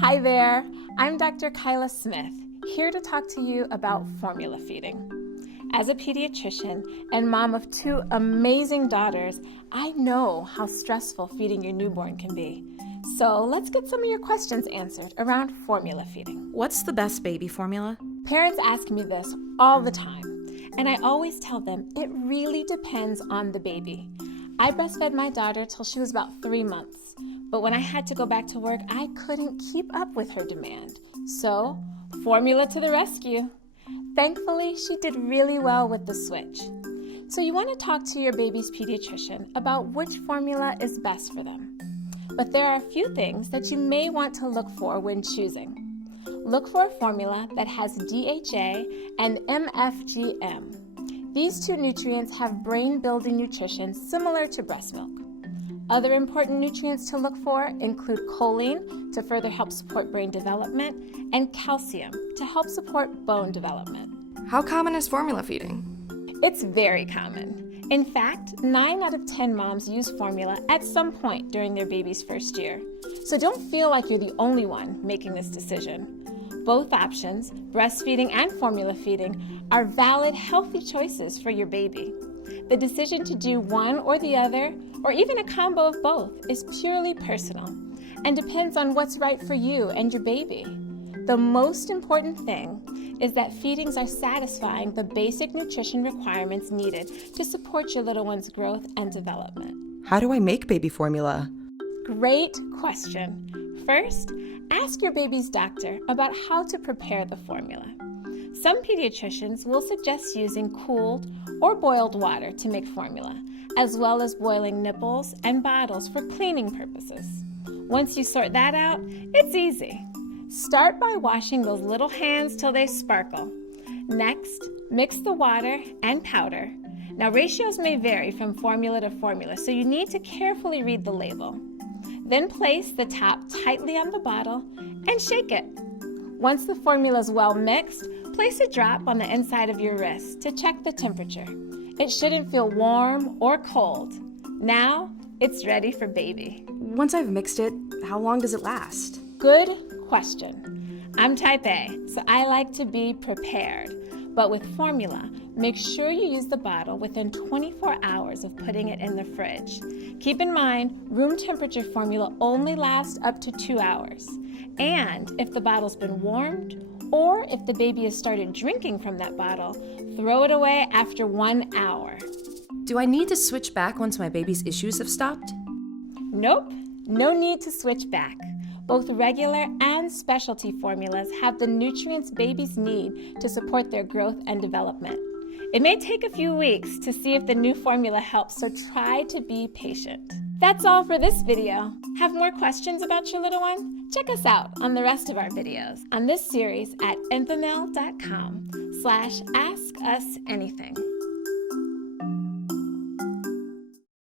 Hi there, I'm Dr. Kyla Smith, here to talk to you about formula feeding. As a pediatrician and mom of two amazing daughters, I know how stressful feeding your newborn can be. So let's get some of your questions answered around formula feeding. What's the best baby formula? Parents ask me this all the time, and I always tell them it really depends on the baby. I breastfed my daughter till she was about 3 months, but when I had to go back to work, I couldn't keep up with her demand. So, formula to the rescue. Thankfully, she did really well with the switch. So you want to talk to your baby's pediatrician about which formula is best for them. But there are a few things that you may want to look for when choosing. Look for a formula that has DHA and MFGM. These two nutrients have brain-building nutrition similar to breast milk. Other important nutrients to look for include choline to further help support brain development and calcium to help support bone development. How common is formula feeding? It's very common. In fact, 9 out of 10 moms use formula at some point during their baby's first year. So don't feel like you're the only one making this decision. Both options, breastfeeding and formula feeding, are valid, healthy choices for your baby. The decision to do one or the other, or even a combo of both, is purely personal and depends on what's right for you and your baby. The most important thing is that feedings are satisfying the basic nutrition requirements needed to support your little one's growth and development. How do I make baby formula? Great question. First, ask your baby's doctor about how to prepare the formula. Some pediatricians will suggest using cooled or boiled water to make formula, as well as boiling nipples and bottles for cleaning purposes. Once you sort that out, it's easy. Start by washing those little hands till they sparkle. Next, mix the water and powder. Now, ratios may vary from formula to formula, so you need to carefully read the label. Then place the top tightly on the bottle and shake it. Once the formula is well mixed, place a drop on the inside of your wrist to check the temperature. It shouldn't feel warm or cold. Now, it's ready for baby. Once I've mixed it, how long does it last? Good question. I'm type A, so I like to be prepared. But with formula, make sure you use the bottle within 24 hours of putting it in the fridge. Keep in mind, room temperature formula only lasts up to 2 hours. And if the bottle's been warmed, or if the baby has started drinking from that bottle, throw it away after 1 hour. Do I need to switch back once my baby's issues have stopped? Nope, no need to switch back. Both regular and specialty formulas have the nutrients babies need to support their growth and development. It may take a few weeks to see if the new formula helps, so try to be patient. That's all for this video. Have more questions about your little one? Check us out on the rest of our videos on this series at enfamil.com/askusanything.